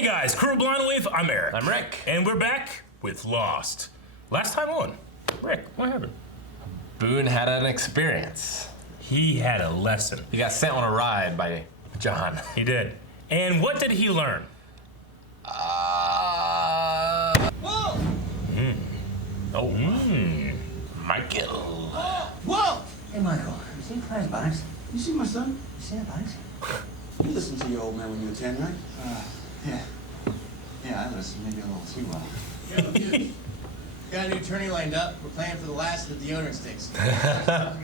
Hey guys, Crew Blind Wave, I'm Eric. I'm Rick. And we're back with Lost. Last time on, Rick, what happened? Boone had an experience. He had a lesson. He got sent on a ride by John. He did. And what did he learn? Whoa! Oh. Michael. Whoa! Hey, Michael, you see flashbacks? You see my son? You see flashbacks? You listened to your old man when you were 10, right? Yeah. Yeah, I listened maybe a little too well. Got a new attorney lined up. We're playing for the last of the deodorant sticks. I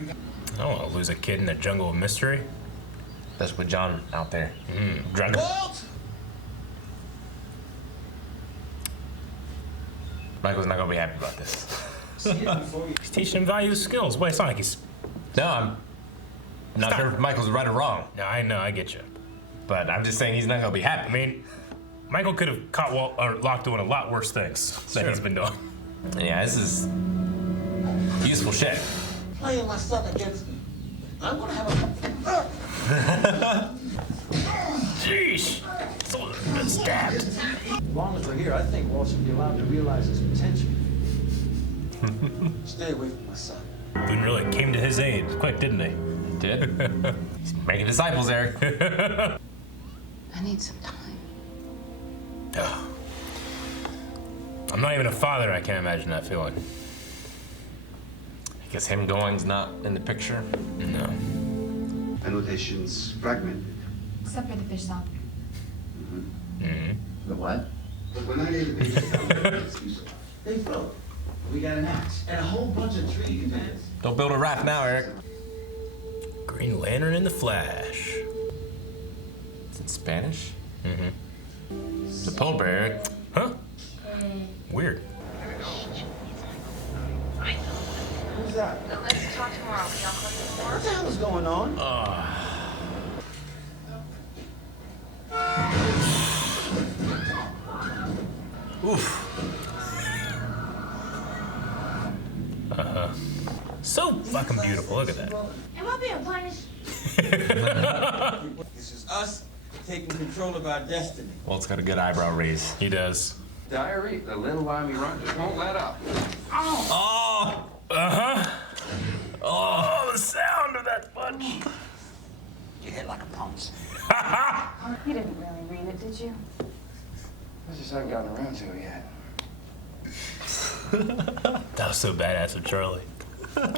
don't want to lose a kid in the jungle of mystery. That's with John out there. Drunk. Walt! Michael's not gonna be happy about this. He's teaching him valuable skills. Wait, it's not like he's... No, I'm not Stop. sure if Michael's right or wrong, No, I know, I get you. but I'm just saying he's not gonna be happy. I mean, Michael could have caught Locke doing a lot worse things than he's been doing. Yeah, this is useful shit. Playing my son against me. I want to have a... Jeez. Someone's been stabbed. As long as we're here, I think Walt should be allowed to realize his potential. Stay away from my son. Boone really came to his aid quick, didn't he? Did? He's making disciples, Eric. I need some time. I'm not even a father, I can't imagine that feeling. I guess him going's not in the picture. No. Annotations fragmented. Except for the fish song. The what? But when I ate the They float. We got an axe and a whole bunch of trees, man. Don't build a raft now, Eric. Green Lantern in the Flash. It's in Spanish? It's a polar bear, Eric. Huh? Weird. Who's that? Let's talk tomorrow. I'll call you tomorrow. What the hell is going on? Oof. So fucking beautiful, look at that. Am I being punished? This is us taking control of our destiny. Walt's got a good eyebrow raise. He does. Diary, the little limey run just won't let up. Oh! Uh-huh. Oh, the sound of that punch. You hit like a punch. You didn't really read it, did you? I just haven't gotten around to it yet. That was so badass of Charlie.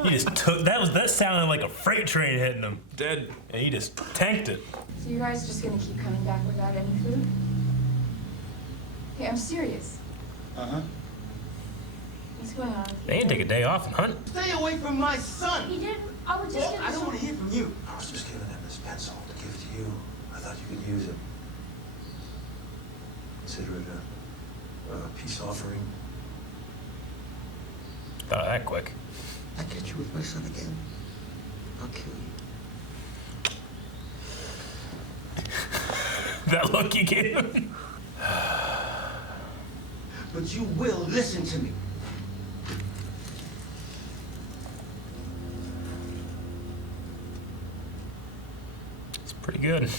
He just took, that sounded like a freight train hitting him. Dead. And he just tanked it. So you guys just gonna keep coming back without any food? Hey, I'm serious. Uh-huh. What's going on? They ain't take a day off and hunt. Stay away from my son! He didn't. I was just Walt, I don't want to hear from you. I was just giving him this pencil to give to you. I thought you could use it. Consider it a peace offering. Thought of that quick. I get you with my son again. I'll kill you. That look you gave him. But you will listen to me. It's pretty good.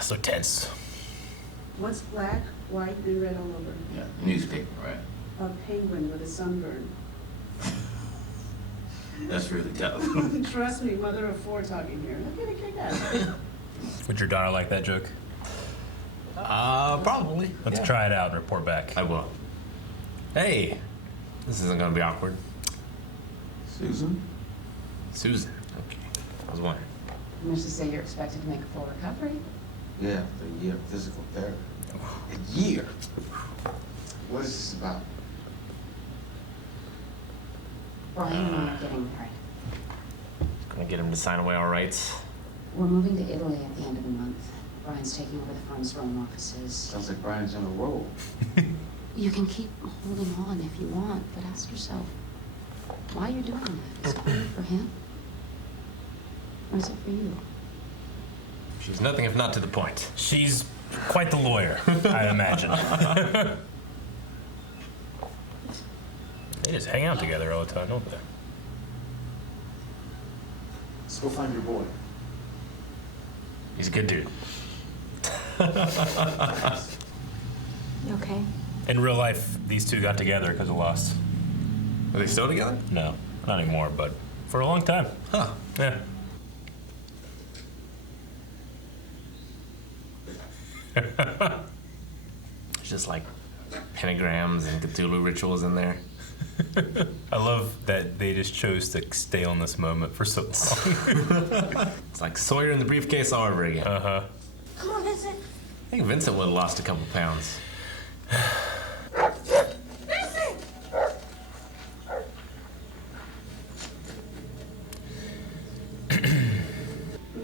So tense. What's black, white, and red all over? Yeah, newspaper, right? A penguin with a sunburn. That's really tough. Trust me, mother of four talking here. Look at it kick out. Would your daughter like that joke? Probably. Let's try it out and report back. I will. Hey, this isn't gonna be awkward. Susan? Susan. Okay. I was wondering. I'm just to say you're expected to make a full recovery. Yeah, after a year of physical therapy. A year? What is this about? Brian and I are getting married. Gonna get him to sign away our rights. We're moving to Italy at the end of the month. Brian's taking over the firm's Rome offices. Sounds like Brian's on a roll. You can keep holding on if you want, but ask yourself, why you're doing that? Is it for him? Or is it for you? She's nothing if not to the point. She's quite the lawyer, I imagine. They just hang out together all the time, don't they? Let's go find your boy. He's a good dude. You okay? In real life, these two got together because of Lost. Are they still together? No, not anymore, but for a long time. Huh. Yeah. It's just like pentagrams and Cthulhu rituals in there. I love that they just chose to stay on this moment for so long. It's like Sawyer in the briefcase all over again. Uh-huh. Come on, Vincent. I think Vincent would have lost a couple pounds.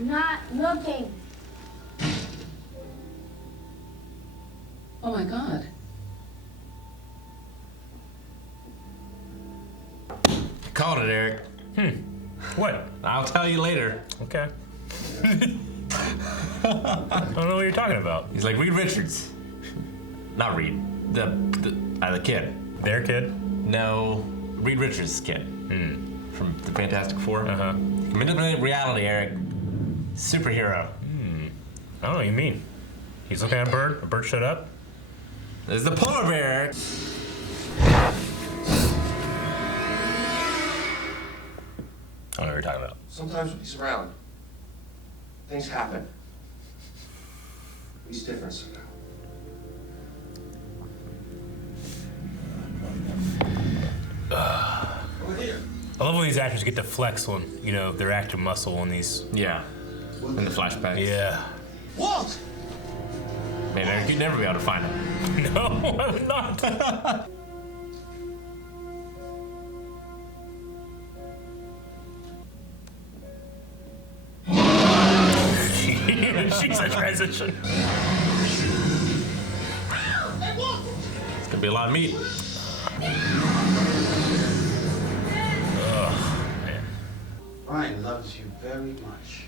Not looking. Oh my God. Called it, Eric. What? I'll tell you later. Okay. I don't know what you're talking about. He's like Reed Richards. Not Reed. The kid. Their kid? No, Reed Richards' kid. From the Fantastic Four. Uh-huh. Manipulate reality, Eric. Superhero. I don't know what you mean. He's looking at a bird. A bird shut up. There's the polar bear, Eric. I don't know what you're talking about. Sometimes when he's around, things happen. He's different somehow. Over here. I love when these actors get to flex on, you know, their actor muscle on these. Yeah. In the flashbacks. Yeah. Walt! Man, Eric, you'd never be able to find him. No, I would not. She's a transition. It's gonna be a lot of meat. Man. Brian loves you very much.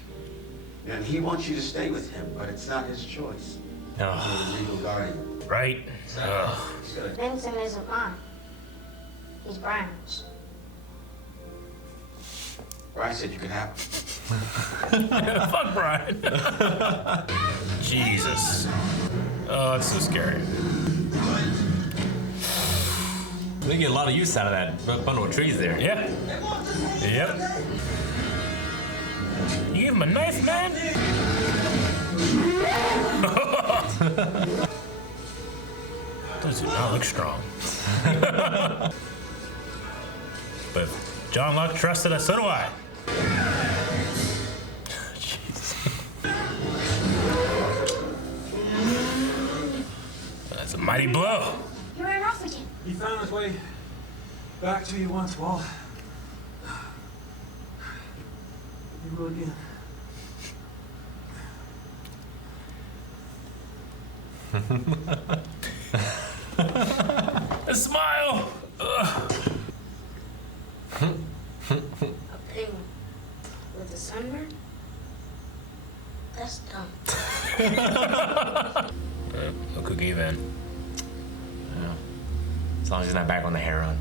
And he wants you to stay with him, but it's not his choice. You're the legal guardian. Right? Ugh. Vincent isn't mine. He's Brian's. Brian said you could have him. Fuck Brian. Jesus. Oh, that's so scary. They get a lot of use out of that bundle of trees there. Yeah. Yep. You give him a knife, man? Does not look strong. But if John Locke trusted us, so do I. Jeez. That's a mighty blow. You ran off again. He found his way back to you once, Walt. He will again. A smile. Ugh. A penguin with a sunburn? That's dumb. No cookie then. Yeah. As long as he's not back on the heroin.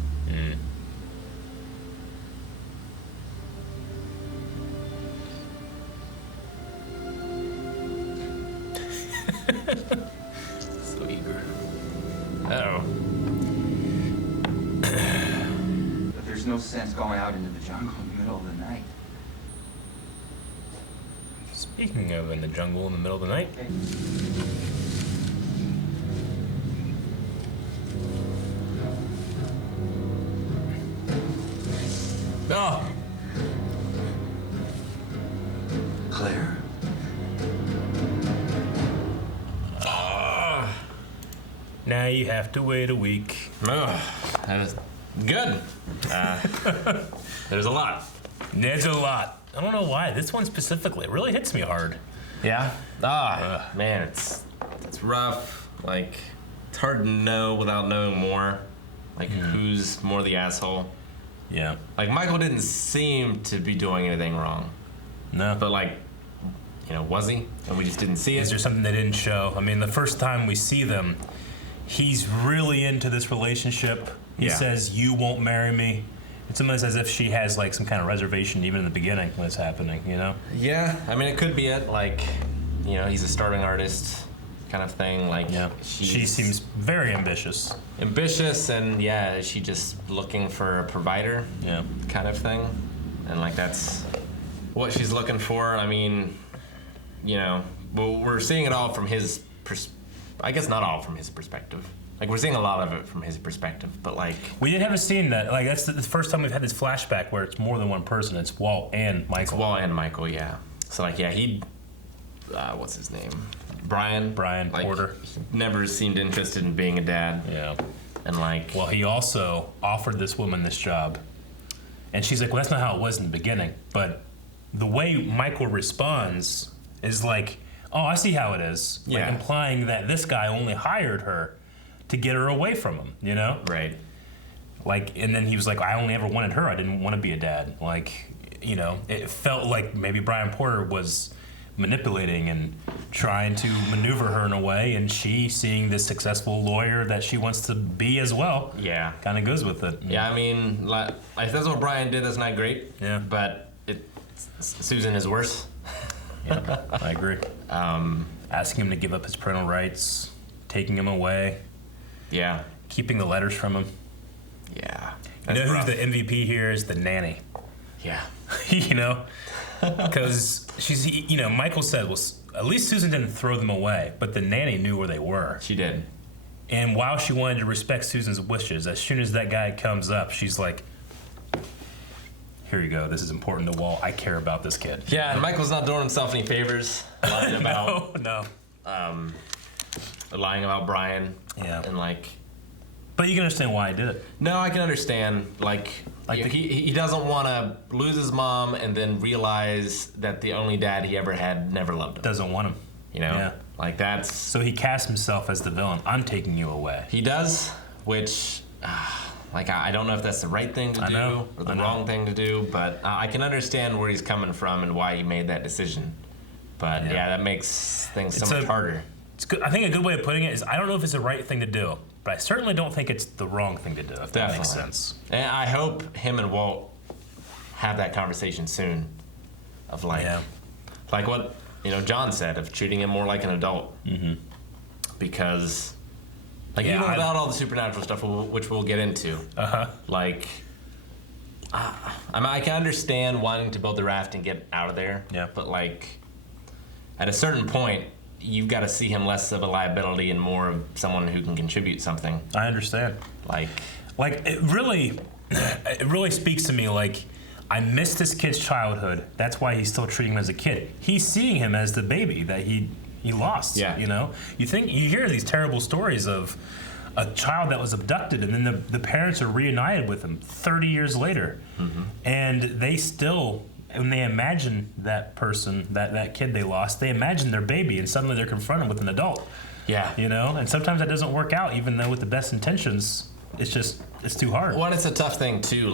So eager. Uh-oh. But there's no sense going out into the jungle in the middle of the night. Speaking of in the jungle in the middle of the night. Oh! Claire. Now you have to wait a week. Oh, that is good. There's a lot. There's a lot. I don't know why. This one specifically, it really hits me hard. Yeah? Man, it's rough. Like, it's hard to know without knowing more. Like, who's more the asshole. Yeah. Like, Michael didn't seem to be doing anything wrong. No. But, like, you know, was he? And we just didn't see it. Is there something they didn't show? I mean, the first time we see them, he's really into this relationship. He says, "You won't marry me." It's almost as if she has like some kind of reservation even in the beginning when it's happening, you know? Yeah, I mean, it could be it. Like, you know, he's a starving artist. kind of thing. Like, she seems very ambitious. Ambitious, and is she just looking for a provider? Yeah. Kind of thing. And like that's what she's looking for. I mean, we're seeing it all from his I guess not all from his perspective. Like, we're seeing a lot of it from his perspective, but like... We did have a scene that, like, that's the first time we've had this flashback where it's more than one person. It's Walt and Michael. It's Walt and Michael, yeah. So, like, he... what's his name? Brian Porter. Never seemed interested in being a dad. Yeah. And, like... Well, he also offered this woman this job. And she's like, well, that's not how it was in the beginning. But the way Michael responds is like, oh, I see how it is. Like, implying that this guy only hired her to get her away from him, Right. Like, and then he was like, I only ever wanted her. I didn't want to be a dad. Like, it felt like maybe Brian Porter was manipulating and trying to maneuver her in a way, and she, seeing this successful lawyer that she wants to be as well, kind of goes with it. Yeah, I mean, like, if that's what Brian did, that's not great. Yeah. But Susan is worse. Yeah, I agree. Asking him to give up his parental rights, taking him away. Yeah. Keeping the letters from him. Yeah. You know who's the MVP here is the nanny. Yeah. Because she's, Michael said, well, at least Susan didn't throw them away, but the nanny knew where they were. She did. And while she wanted to respect Susan's wishes, as soon as that guy comes up, she's like, here you go. This is important to Walt. I care about this kid. Yeah, and Michael's not doing himself any favors. Lying about... No. Lying about Brian. Yeah. And like... But you can understand why he did it. No, I can understand. He doesn't want to lose his mom and then realize that the only dad he ever had never loved him. Doesn't want him. Yeah. Like that's... So he casts himself as the villain. I'm taking you away. He does, which... I don't know if that's the right thing to do or the wrong thing to do, but I can understand where he's coming from and why he made that decision. But that makes things so much harder. It's good. I think a good way of putting it is I don't know if it's the right thing to do, but I certainly don't think it's the wrong thing to do, if that makes sense. And I hope him and Walt have that conversation soon of like what John said, of treating him more like an adult. Mm-hmm. Because... even without all the supernatural stuff, which we'll get into, I can understand wanting to build the raft and get out of there. Yeah. But at a certain point, you've got to see him less of a liability and more of someone who can contribute something. I understand. It really speaks to me. Like, I miss this kid's childhood. That's why he's still treating him as a kid. He's seeing him as the baby that he lost. Yeah. You hear these terrible stories of a child that was abducted and then the parents are reunited with him 30 years later. Mm-hmm. And they still, when they imagine that person, that kid they lost, they imagine their baby, and suddenly they're confronted with an adult. Yeah. And sometimes that doesn't work out, even though with the best intentions, it's too hard. Well, it's a tough thing too,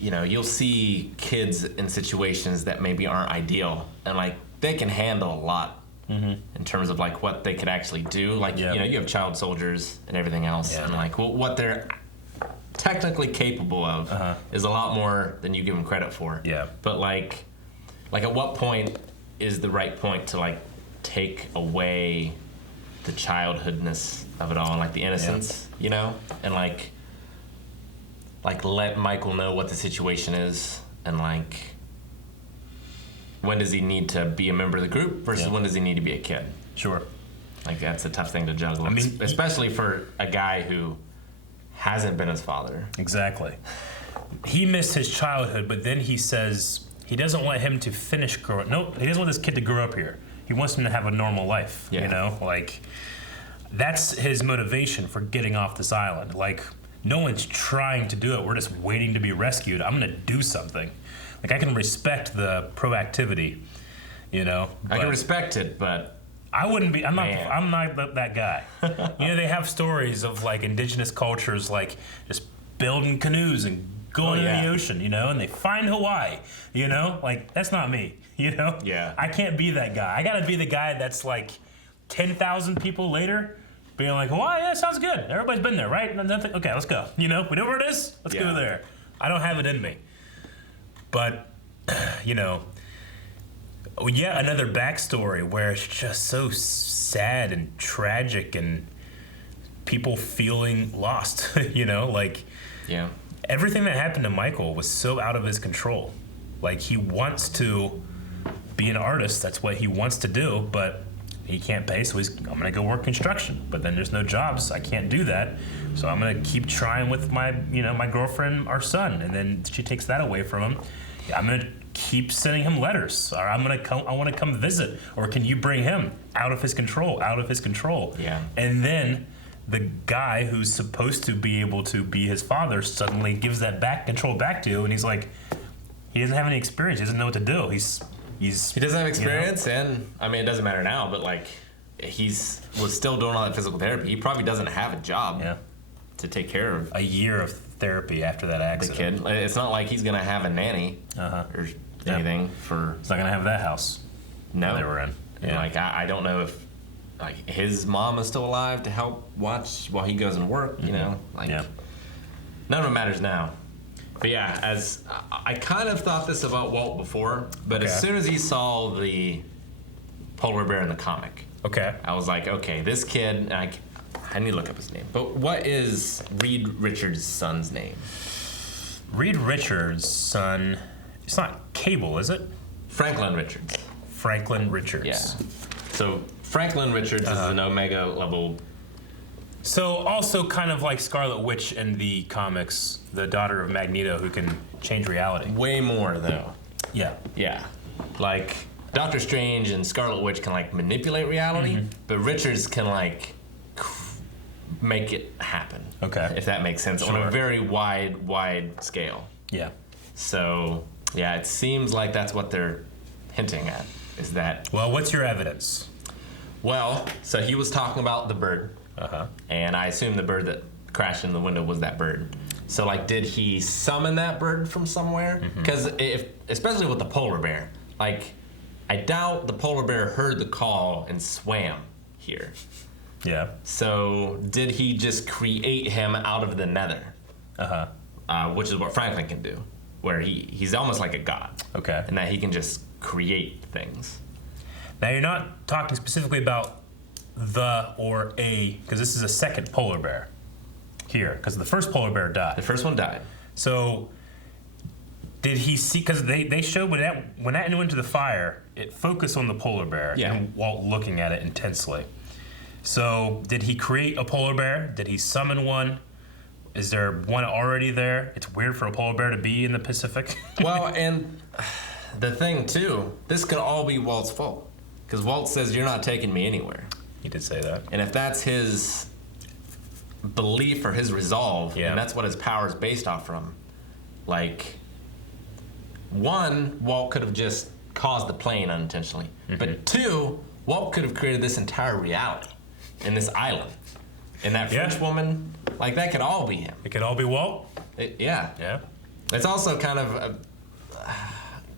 you'll see kids in situations that maybe aren't ideal, and they can handle a lot. Mm-hmm. In terms of what they could actually do, you have child soldiers and everything else, and what they're technically capable of is a lot more than you give them credit for. Yeah. But at what point is the right point to take away the childhoodness of it all and the innocence, and let Michael know what the situation is, and when does he need to be a member of the group versus when does he need to be a kid? Sure. That's a tough thing to juggle. I mean, especially for a guy who hasn't been his father. Exactly. He missed his childhood, but then he says he doesn't want him to finish growing. No, he doesn't want this kid to grow up here. He wants him to have a normal life. Yeah. That's his motivation for getting off this island. No one's trying to do it. We're just waiting to be rescued. I'm gonna do something. I can respect the proactivity, I can respect it, but I wouldn't be. I'm not that guy. They have stories of indigenous cultures just building canoes and going in the ocean, and they find Hawaii. That's not me. Yeah. I can't be that guy. I gotta be the guy that's 10,000 people later, being Hawaii, yeah, sounds good. Everybody's been there, right? Nothing. Okay, let's go. We know where it is. Let's go there. I don't have it in me. But, Yeah, another backstory where it's just so sad and tragic and people feeling lost, you know, like Yeah. everything that happened to Michael was so out of his control. Like, he wants to be an artist, that's what he wants to do, but he can't pay, so I'm gonna go work construction. But then there's no jobs, I can't do that, so I'm gonna keep trying with my girlfriend, our son, and then she takes that away from him. I'm gonna keep sending him letters, or I want to come visit, or can you bring him out of his control? Yeah. And then the guy who's supposed to be able to be his father suddenly gives that control back to you, and he's like, he doesn't have any experience, he doesn't know what to do. He doesn't have experience, and I mean, it doesn't matter now, but like, was still doing all that physical therapy. He probably doesn't have a job to take care of a year of therapy after that accident. The kid. It's not like he's gonna have a nanny or anything for. He's not gonna have that house. No, they were in. And like, I don't know if like his mom is still alive to help watch while he goes and work. You know, like none of it matters now. But yeah, as I kind of thought this about Walt before, but as soon as he saw the polar bear in the comic, I was like, okay, this kid. I need to look up his name. But what is Reed Richards' son's name? Reed Richards' son. It's not Cable, is it? Franklin Richards. Franklin Richards. Yeah. So Franklin Richards is an Omega level. So also kind of like Scarlet Witch in the comics, the daughter of Magneto who can change reality. Way more though. Yeah. Yeah. Like Doctor Strange and Scarlet Witch can like manipulate reality, but Richards can like make it happen. Okay. If that makes sense. On a very wide scale. Yeah. So yeah, it seems like that's what they're hinting at. Is that? Well, what's your evidence? Well, so he was talking about the bird. And I assume the bird that crashed in the window was that bird. So, like, did he summon that bird from somewhere? Because especially with the polar bear, like, I doubt the polar bear heard the call and swam here. Yeah. So, did he just create him out of the nether? Which is what Franklin can do, where he's almost like a god. Okay. And that he can just create things. Now, you're not talking specifically about because this is a second polar bear here, because the first polar bear died. The first one died. So did he see, because they showed when that went into the fire, it focused on the polar bear and Walt looking at it intensely. So did he create a polar bear? Did he summon one? Is there one already there? It's weird for a polar bear to be in the Pacific. Well, and the thing too, this could all be Walt's fault, because Walt says, you're not taking me anywhere. He did say that. And if that's his belief or his resolve, and that's what his power is based off from, like, one, Walt could have just caused the plane unintentionally. But two, Walt could have created this entire reality in this island. And that French woman, like, that could all be him. It could all be Walt? Yeah. It's also kind of,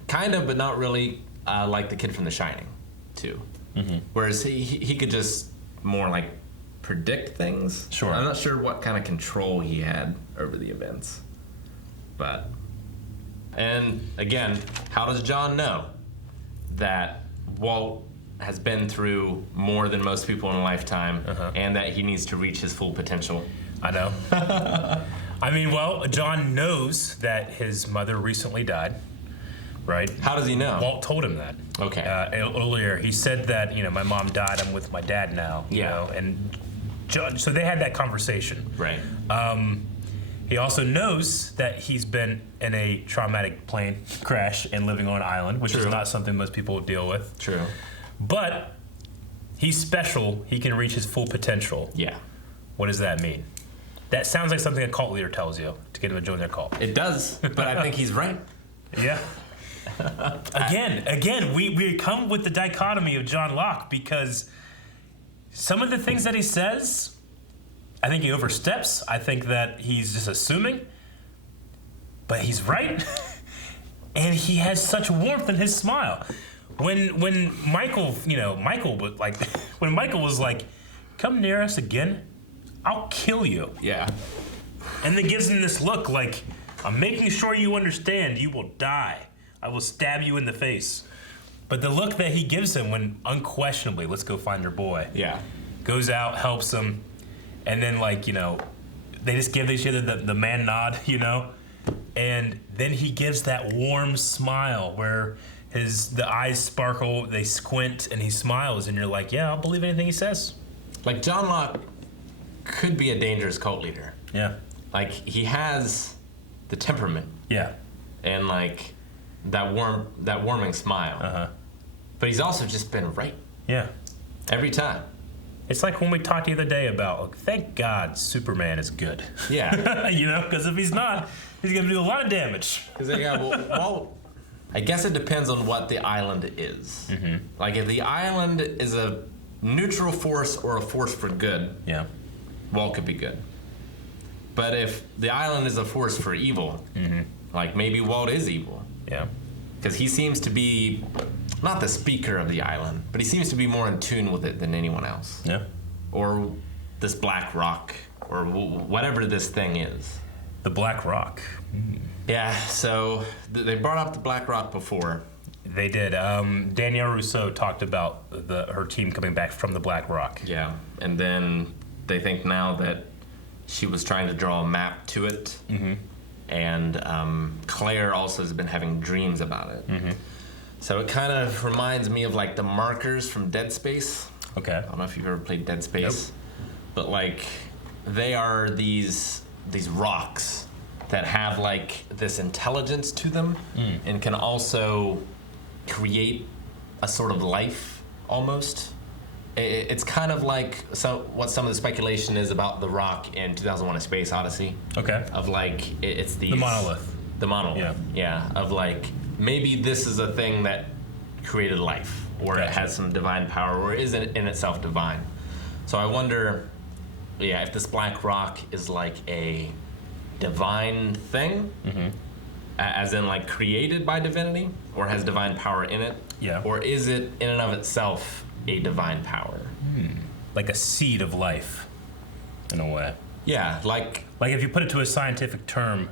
but not really like the kid from The Shining, too. Whereas he could just more like predict things. Sure. I'm not sure what kind of control he had over the events. But, and again, how does John know that Walt has been through more than most people in a lifetime and that he needs to reach his full potential? I know. I mean, well, John knows that his mother recently died. Right? How does he know? Walt told him that. Okay. Earlier, he said that, my mom died, I'm with my dad now. You know, and John, so they had that conversation. Right. He also knows that he's been in a traumatic plane crash and living on an island, which is not something most people deal with. True. But he's special. He can reach his full potential. Yeah. What does that mean? That sounds like something a cult leader tells you to get him to join their cult. It does, but I think he's right. Yeah. Again, we come with the dichotomy of John Locke, because some of the things that he says, I think he oversteps. I think that he's just assuming, but he's right. And he has such warmth in his smile. When Michael, Michael was like, when Michael was like, "Come near us again, I'll kill you." Yeah. And then gives him this look like, "I'm making sure you understand. You will die. I will stab you in the face." But the look that he gives him when unquestionably, let's go find your boy. Yeah. Goes out, helps him, and then like, you know, they just give each other the man nod, you know? And then he gives that warm smile where the eyes sparkle, they squint, and he smiles, and you're like, yeah, I'll believe anything he says. Like, John Locke could be a dangerous cult leader. Yeah. Like, he has the temperament. Yeah. And like that warming smile. Uh-huh. But he's also just been right. Yeah. Every time. It's like when we talked the other day about, like, thank God Superman is good. Yeah. You know, because if he's not, he's going to do a lot of damage. Because well, I guess it depends on what the island is. Mm-hmm. Like, if the island is a neutral force or a force for good, yeah, Walt could be good. But if the island is a force for evil, like maybe Walt is evil. Yeah. Because he seems to be not the speaker of the island, but he seems to be more in tune with it than anyone else. Yeah. Or this black rock, or whatever this thing is. The Black Rock. Yeah, so they brought up the Black Rock before. They did. Danielle Rousseau talked about her team coming back from the Black Rock. Yeah, and then they think now that she was trying to draw a map to it. Mm-hmm. And Claire also has been having dreams about it. Mm-hmm. So it kind of reminds me of like the markers from Dead Space. Okay. I don't know if you've ever played Dead Space, but like they are these rocks that have like this intelligence to them and can also create a sort of life almost. It's kind of like what some of the speculation is about the rock in 2001: A Space Odyssey. Okay. Of like it's the monolith. The monolith. Yeah. Of like maybe this is a thing that created life, or it has some divine power, or is it in itself divine. So I wonder, if this black rock is like a divine thing, as in like created by divinity, or has divine power in it, or is it in and of itself a divine power? Like a seed of life, in a way. Yeah, like if you put it to a scientific term,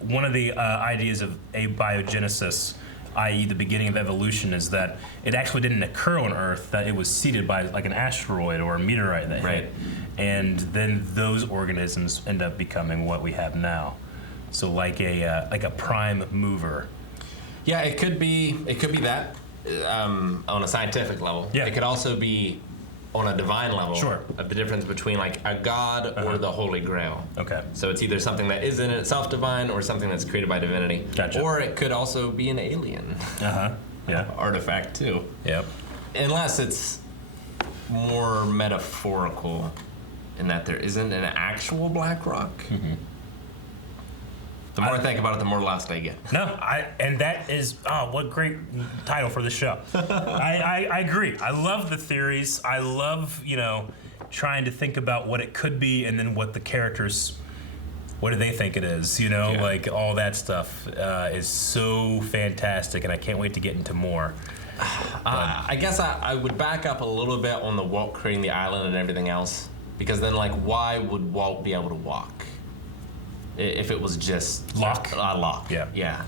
one of the ideas of abiogenesis, i.e. the beginning of evolution, is that it actually didn't occur on Earth, that it was seeded by like an asteroid or a meteorite that hit. And then those organisms end up becoming what we have now. So like a prime mover. Yeah, it could be that on a scientific level. Yeah. It could also be on a divine level. Sure. Of the difference between like a god or the Holy Grail. Okay. So it's either something that is in itself divine or something that's created by divinity. Gotcha. Or it could also be an alien. Yeah. Artifact too. Yep. Unless it's more metaphorical in that there isn't an actual black rock. The more I think about it, the more lost I get. And that is, what great title for the show. I agree. I love the theories. I love, trying to think about what it could be, and then what the characters, what do they think it is, like all that stuff is so fantastic, and I can't wait to get into more. I guess I would back up a little bit on the Walt creating the island and everything else, because then like why would Walt be able to walk? If it was just Locke. Locke. Yeah.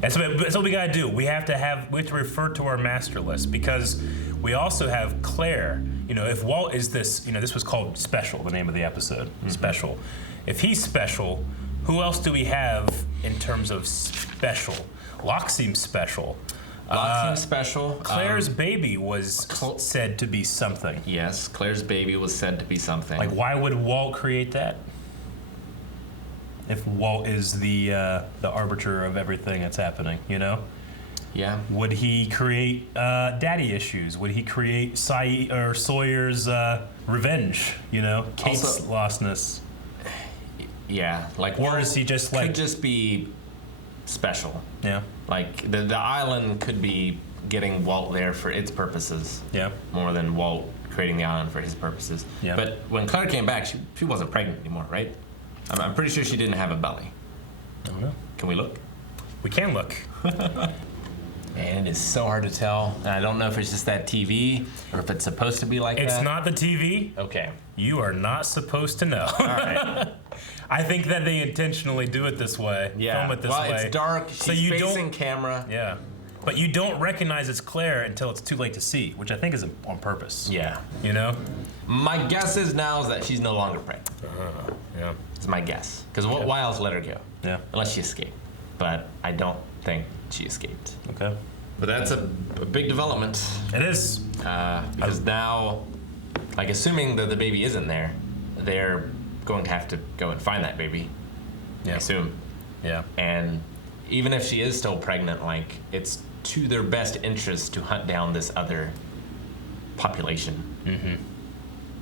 That's what we gotta do. We have to refer to our master list, because we also have Claire. If Walt is this, this was called Special, the name of the episode, Special. If he's special, who else do we have in terms of special? Locke seems special. Locke seems special. Claire's baby was said to be something. Yes, Claire's baby was said to be something. Like, why would Walt create that? If Walt is the arbiter of everything that's happening, Yeah. Would he create daddy issues? Would he create Sawyer's revenge? Kate's Also, lostness. Yeah, like, or is he just like could just be special? Yeah. Like the island could be getting Walt there for its purposes. Yeah. More than Walt creating the island for his purposes. Yeah. But when Claire came back, she wasn't pregnant anymore, right? I'm pretty sure she didn't have a belly. I don't know. Can we look? We can look. And it is so hard to tell. And I don't know if it's just that TV or if it's supposed to be like that. It's not the TV. Okay. You are not supposed to know. All right. I think that they intentionally do it this way. Yeah. Film it this way. Well, it's dark. She's facing camera. Yeah. But you don't recognize it's Claire until it's too late to see, which I think is on purpose. Yeah. You know? My guess is now is that she's no longer pregnant. Yeah. It's my guess. Because why else let her go? Yeah. Unless she escaped. But I don't think she escaped. Okay. But that's a big development. It is. Because now, like, assuming that the baby isn't there, they're going to have to go and find that baby. Yeah. I assume. Yeah. And even if she is still pregnant, like, it's to their best interest to hunt down this other population. Mm-hmm.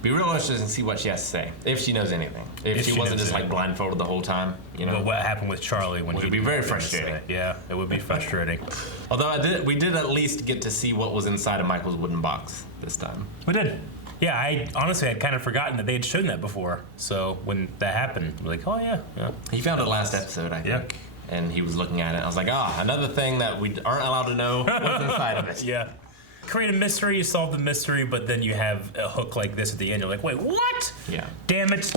Be real interested and see what she has to say, if she knows anything. If she wasn't just like blindfolded the whole time, you know. But what happened with Charlie when Would he be very didn't frustrating. say? Yeah, it would be frustrating. Although we did at least get to see what was inside of Michael's wooden box this time. We did. Yeah, I honestly had kind of forgotten that they had shown that before. So when that happened, I was like, oh yeah. He found it last episode, I think. And he was looking at it. I was like, another thing that we aren't allowed to know what's inside of it. Yeah. Create a mystery, you solve the mystery, but then you have a hook like this at the end. You're like, wait, what? Yeah. Damn it.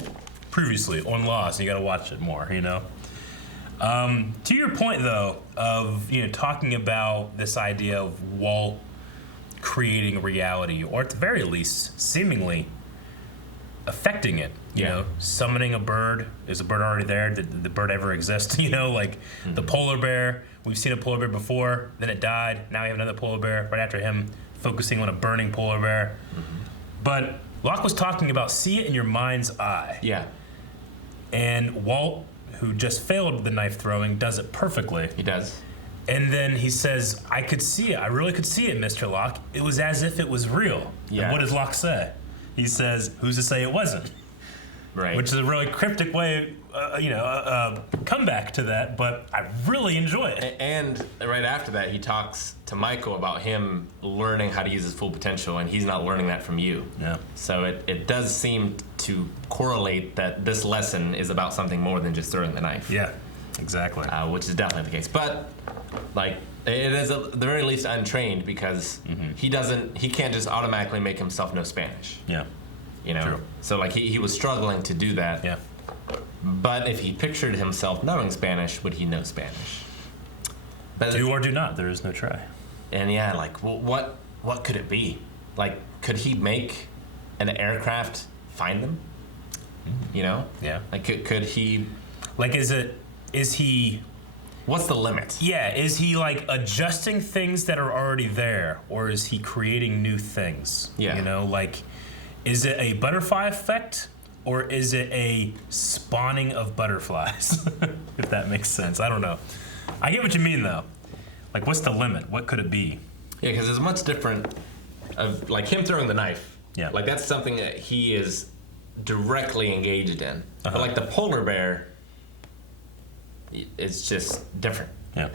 Previously on Lost, you got to watch it more, you know? To your point, though, of, you know, talking about this idea of Walt creating reality, or at the very least, seemingly affecting it. You know, summoning a bird. Is a bird already there? Did the bird ever exist? You know, like the polar bear. We've seen a polar bear before, then it died. Now we have another polar bear right after him, focusing on a burning polar bear. But Locke was talking about see it in your mind's eye. Yeah. And Walt, who just failed the knife throwing, does it perfectly. He does. And then he says, I could see it. I really could see it, Mr. Locke. It was as if it was real. Yeah. And what does Locke say? He says, who's to say it wasn't? Right. Which is a really cryptic way, comeback to that, but I really enjoy it. And right after that, he talks to Michael about him learning how to use his full potential, and he's not learning that from you. Yeah. So it does seem to correlate that this lesson is about something more than just throwing the knife. Yeah, exactly. Which is definitely the case. But, like, it is at the very least untrained because he can't just automatically make himself know Spanish. Yeah. You know? True. So, like, he was struggling to do that. Yeah. But if he pictured himself knowing Spanish, would he know Spanish? But Do or do not. There is no try. And yeah, like, what could it be? Like, could he make an aircraft find them? You know? Yeah. Like, could he? Like, is he? What's the limit? Yeah, is he like adjusting things that are already there, or is he creating new things? Yeah. You know, like, is it a butterfly effect, or is it a spawning of butterflies? If that makes sense. I don't know. I get what you mean, though. Like, what's the limit? What could it be? Yeah, because it's much different of, like, him throwing the knife. Yeah. Like, that's something that he is directly engaged in. But, like, the polar bear, it's just different. Yeah.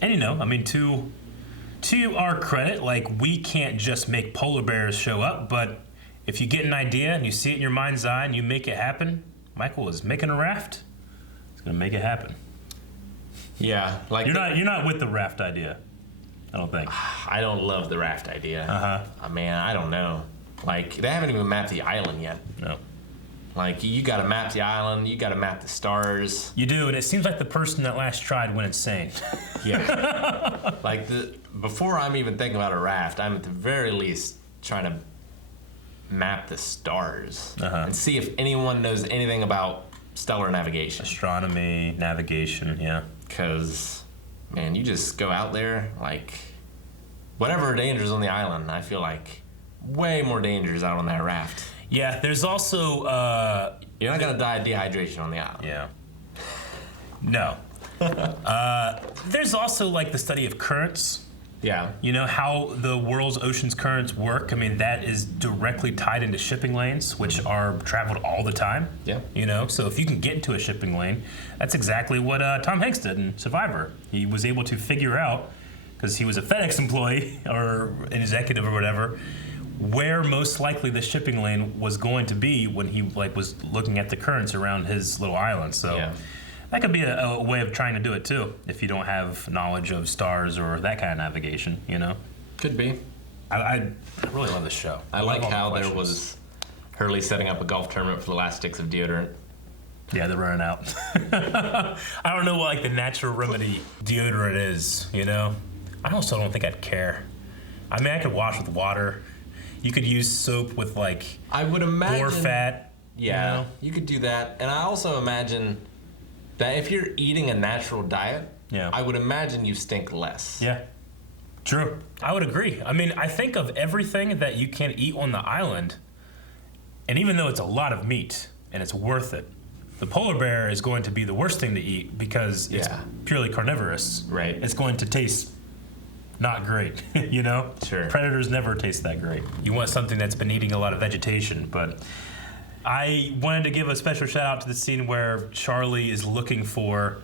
And, you know, I mean, to our credit, like, we can't just make polar bears show up, but if you get an idea and you see it in your mind's eye and you make it happen, Michael is making a raft. He's gonna make it happen. Yeah, like You're not with the raft idea, I don't think. I don't love the raft idea. Man, I don't know. Like, they haven't even mapped the island yet. No. Like, you gotta map the island, you gotta map the stars. You do, and it seems like the person that last tried went insane. Yeah. Like, before I'm even thinking about a raft, I'm at the very least trying to map the stars and see if anyone knows anything about stellar navigation. Astronomy, navigation, yeah. Because, man, you just go out there, like, whatever dangers on the island, I feel like way more dangers out on that raft. Yeah, there's also... You're not going to die of dehydration on the island. Yeah. No. There's also, like, the study of currents. Yeah. You know, how the world's ocean's currents work. I mean, that is directly tied into shipping lanes, which are traveled all the time. Yeah. You know, so if you can get into a shipping lane, that's exactly what Tom Hanks did in Survivor. He was able to figure out, because he was a FedEx employee or an executive or whatever, where most likely the shipping lane was going to be when he was looking at the currents around his little island. So that could be a way of trying to do it too, if you don't have knowledge of stars or that kind of navigation, you know? Could be. I really love this show. I like how there was Hurley setting up a golf tournament for the last sticks of deodorant. Yeah, they're running out. I don't know what, like, the natural remedy deodorant is, you know? I also don't think I'd care. I mean, I could wash with water. You could use soap with like I would imagine boar fat. Yeah, you know? you could do that. And I also imagine that if you're eating a natural diet, I would imagine you stink less. Yeah. True. I would agree. I mean, I think of everything that you can eat on the island, and even though it's a lot of meat and it's worth it, the polar bear is going to be the worst thing to eat because it's purely carnivorous. Right. It's going to taste not great, you know? Sure. Predators never taste that great. You want something that's been eating a lot of vegetation, but I wanted to give a special shout out to the scene where Charlie is looking for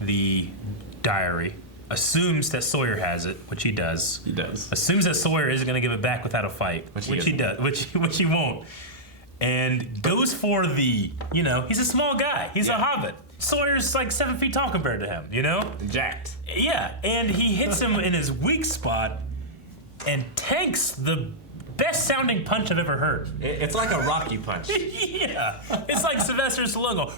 the diary, assumes that Sawyer has it, which he does. He does. Assumes that Sawyer isn't going to give it back without a fight, which he does, which he won't. And goes for the, you know, he's a small guy. He's a hobbit. Sawyer's like 7 feet tall compared to him, you know? Jacked. Yeah, and he hits him in his weak spot and tanks the best sounding punch I've ever heard. It's like a Rocky punch. Yeah, it's like Sylvester Stallone go,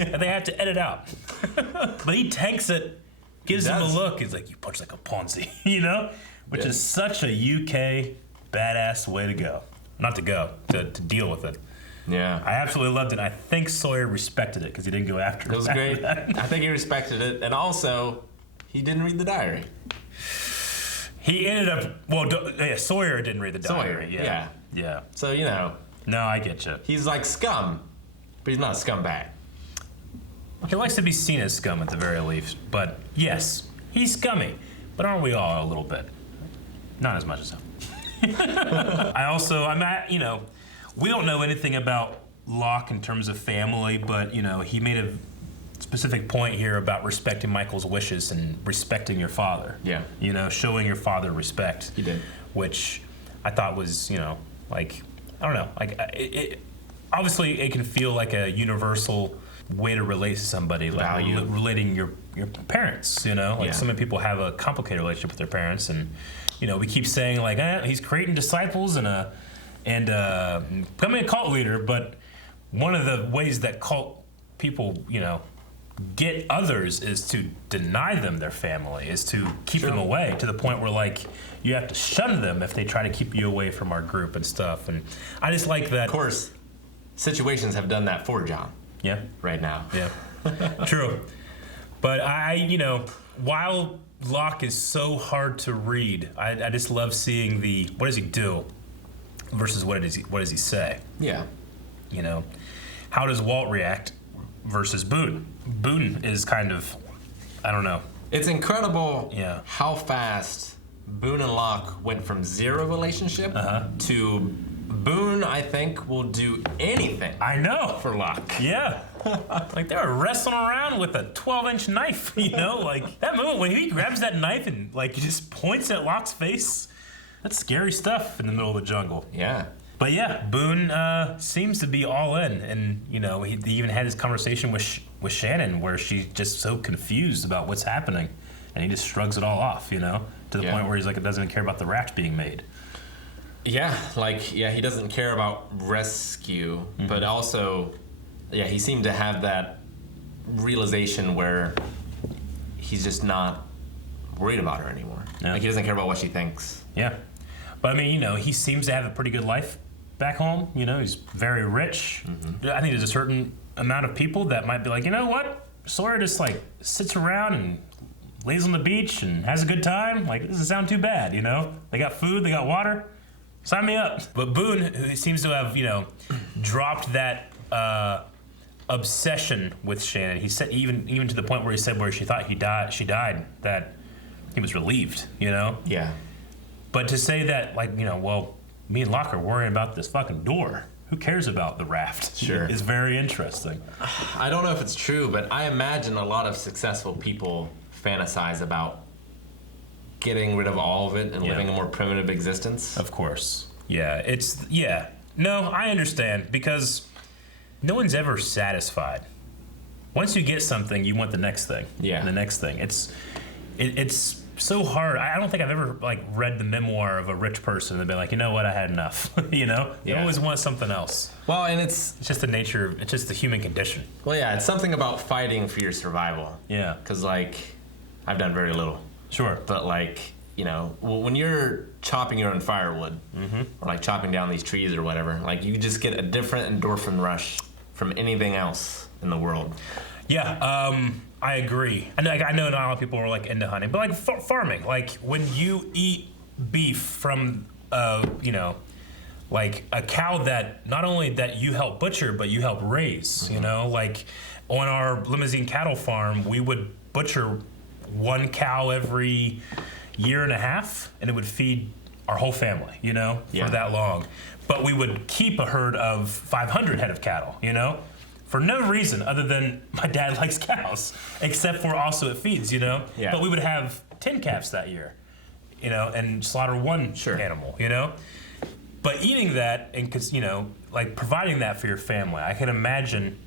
and they have to edit out. But he tanks it, gives him a look. He's like, you punch like a Ponzi, you know? Which is such a UK badass way to go. Not to go, to deal with it. Yeah. I absolutely loved it. I think Sawyer respected it because he didn't go after it. It was great. I think he respected it. And also, he didn't read the diary. He ended up, Sawyer didn't read the diary. Sawyer, Yeah. So, you know. No, I get you. He's like scum, but he's not a scumbag. He likes to be seen as scum at the very least. But yes, he's scummy. But aren't we all a little bit? Not as much as him. You know, we don't know anything about Locke in terms of family, but, you know, he made a specific point here about respecting Michael's wishes and respecting your father. Yeah. You know, showing your father respect. He did. Which I thought was, you know, like, I don't know. Like, obviously it can feel like a universal way to relate to somebody. Like relating your parents, you know? Like, so many people have a complicated relationship with their parents, and, you know, we keep saying, like, he's creating disciples and becoming a cult leader, but one of the ways that cult people, you know, get others is to deny them their family, is to keep them away, to the point where, like, you have to shun them if they try to keep you away from our group and stuff. And I just like that. Of course, situations have done that for John. Yeah. Right now. Yeah. True. But you know, while Locke is so hard to read, I just love seeing what does he do versus what does he say? Yeah. You know, how does Walt react versus Boone? Boone is kind of, I don't know. It's incredible how fast Boone and Locke went from zero relationship to Boone, I think, will do anything. I know. For Locke. Yeah. Like, they were wrestling around with a 12-inch knife, you know? Like, that moment when he grabs that knife and, like, just points at Locke's face, that's scary stuff in the middle of the jungle. Yeah. But yeah, Boone seems to be all in. And, you know, he even had his conversation with Shannon where she's just so confused about what's happening. And he just shrugs it all off, you know? To the point where he's like, it doesn't even care about the raft being made. Yeah, he doesn't care about rescue, but also, he seemed to have that realization where he's just not worried about her anymore. Yeah. Like, he doesn't care about what she thinks. Yeah. But, I mean, you know, he seems to have a pretty good life back home. You know, he's very rich. I think there's a certain amount of people that might be like, you know what? Sawyer just, like, sits around and lays on the beach and has a good time. Like, it doesn't sound too bad, you know? They got food, they got water. Sign me up. But Boone, who seems to have, you know, dropped that obsession with Shannon. He said even to the point where he said where she thought she died, that he was relieved, you know? Yeah. But to say that, like, you know, well, me and Locke are worrying about this fucking door. Who cares about the raft? Sure. Is very interesting. I don't know if it's true, but I imagine a lot of successful people fantasize about getting rid of all of it and living a more primitive existence. Of course. Yeah, No, I understand, because no one's ever satisfied. Once you get something, you want the next thing. Yeah. And the next thing. It's so hard. I don't think I've ever, like, read the memoir of a rich person and been like, you know what, I had enough. You know? You always want something else. Well, and it's just it's just the human condition. Well, yeah, it's something about fighting for your survival. Yeah. Because, like, I've done very little. Sure. But, like, you know, when you're chopping your own firewood, or like chopping down these trees or whatever, like you just get a different endorphin rush from anything else in the world. Yeah, I agree. And like, I know not a lot of people are like into hunting, but like farming, like when you eat beef from, you know, like a cow that not only that you help butcher, but you help raise, you know, like on our Limousine cattle farm, we would butcher one cow every year and a half, and it would feed our whole family, you know, for that long. But we would keep a herd of 500 head of cattle, you know, for no reason other than my dad likes cows, except for also it feeds, you know. Yeah. But we would have 10 calves that year, you know, and slaughter one animal, you know. But eating that and, you know, like providing that for your family, I can imagine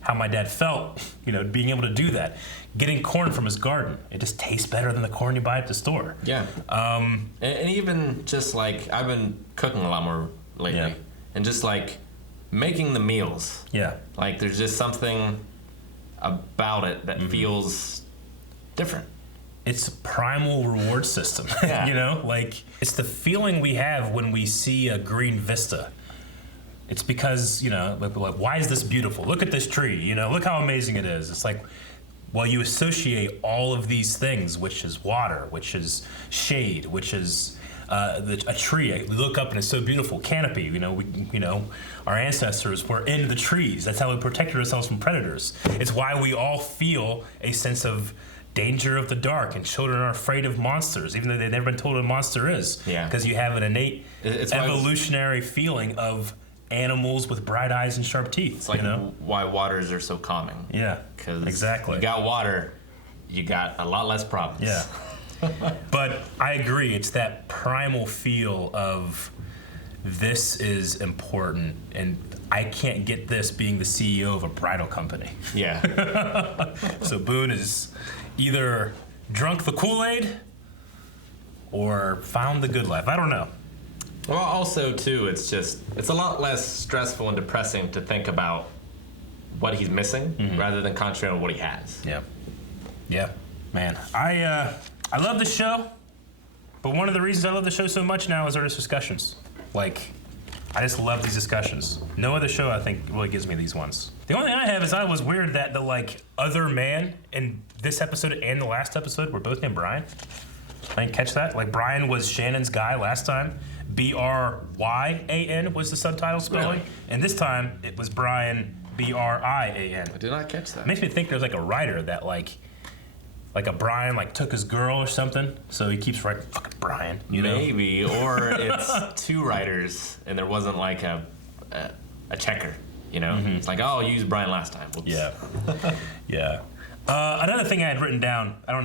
how my dad felt, you know, being able to do that. Getting corn from his garden, it just tastes better than the corn you buy at the store. Yeah. And even just like, I've been cooking a lot more lately, and just like making the meals. Yeah. Like there's just something about it that feels different. It's a primal reward system, you know? Like, it's the feeling we have when we see a green vista. It's because, you know, like, why is this beautiful? Look at this tree, you know, look how amazing it is. It's like, well, you associate all of these things, which is water, which is shade, which is a tree. You look up and it's so beautiful. Canopy, you know, our ancestors were in the trees. That's how we protected ourselves from predators. It's why we all feel a sense of danger of the dark, and children are afraid of monsters, even though they've never been told what a monster is. Yeah. Because you have an innate evolutionary feeling of animals with bright eyes and sharp teeth. It's like, you know? Why waters are so calming. Yeah. Because exactly. You got water, you got a lot less problems. Yeah. But I agree, it's that primal feel of this is important, and I can't get this being the CEO of a bridal company. Yeah. So Boone is either drunk the Kool-Aid or found the good life. I don't know. Well, also, too, it's a lot less stressful and depressing to think about what he's missing rather than concentrating on what he has. Yeah. Yeah. Man, I love the show, but one of the reasons I love the show so much now is our discussions. Like, I just love these discussions. No other show, I think, really gives me these ones. The only thing I have is I was weird that the, like, other man in this episode and the last episode were both named Brian. I didn't catch that. Like, Brian was Shannon's guy last time. B-R-Y-A-N was the subtitle spelling. Really? And this time, it was Brian, B-R-I-A-N. I did not catch that. It makes me think there's, like, a writer that, like a Brian, like, took his girl or something, so he keeps writing fucking Brian, you know? Maybe, or it's two writers, and there wasn't, like, a checker, you know? It's like, oh, you used Brian last time. Whoops. Yeah. Yeah. Another thing I had written down, I don't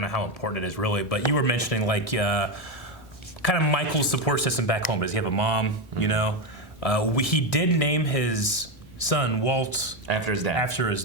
know how important it is really, but you were mentioning, like, kind of Michael's support system back home. Does he have a mom, you know? He did name his son Waltz after his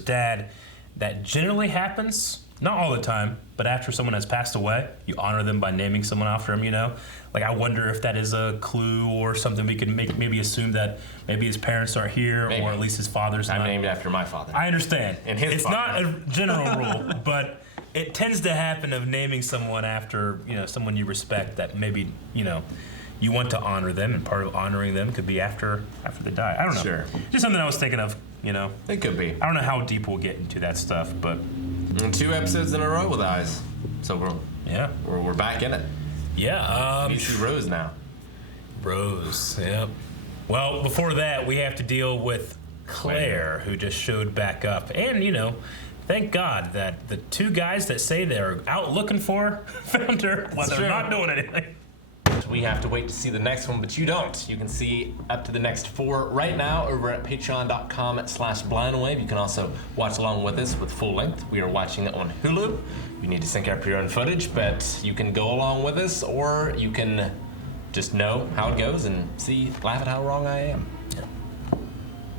dad. That generally happens, not all the time, but after someone has passed away, you honor them by naming someone after him, you know? Like, I wonder if that is a clue or something we could maybe assume that maybe his parents are here, or at least his father's not. I'm named after my father. I understand. And his it's father. not a general rule, but it tends to happen of naming someone after, you know, someone you respect that maybe, you know, you want to honor them, and part of honoring them could be after they die. I don't know. Sure. Just something I was thinking of, you know. It could be. I don't know how deep we'll get into that stuff, but... And 2 episodes in a row with eyes. So we're back in it. Yeah. You see Rose now. Rose, yep. Well, before that, we have to deal with Claire, who just showed back up. And, you know, thank God that the 2 guys that say they're out looking for her found her while they're not doing anything. We have to wait to see the next one, but you don't. You can see up to the next 4 right now over at patreon.com/blindwave. You can also watch along with us with full length. We are watching it on Hulu. You need to sync up your own footage, but you can go along with us, or you can just know how it goes and laugh at how wrong I am.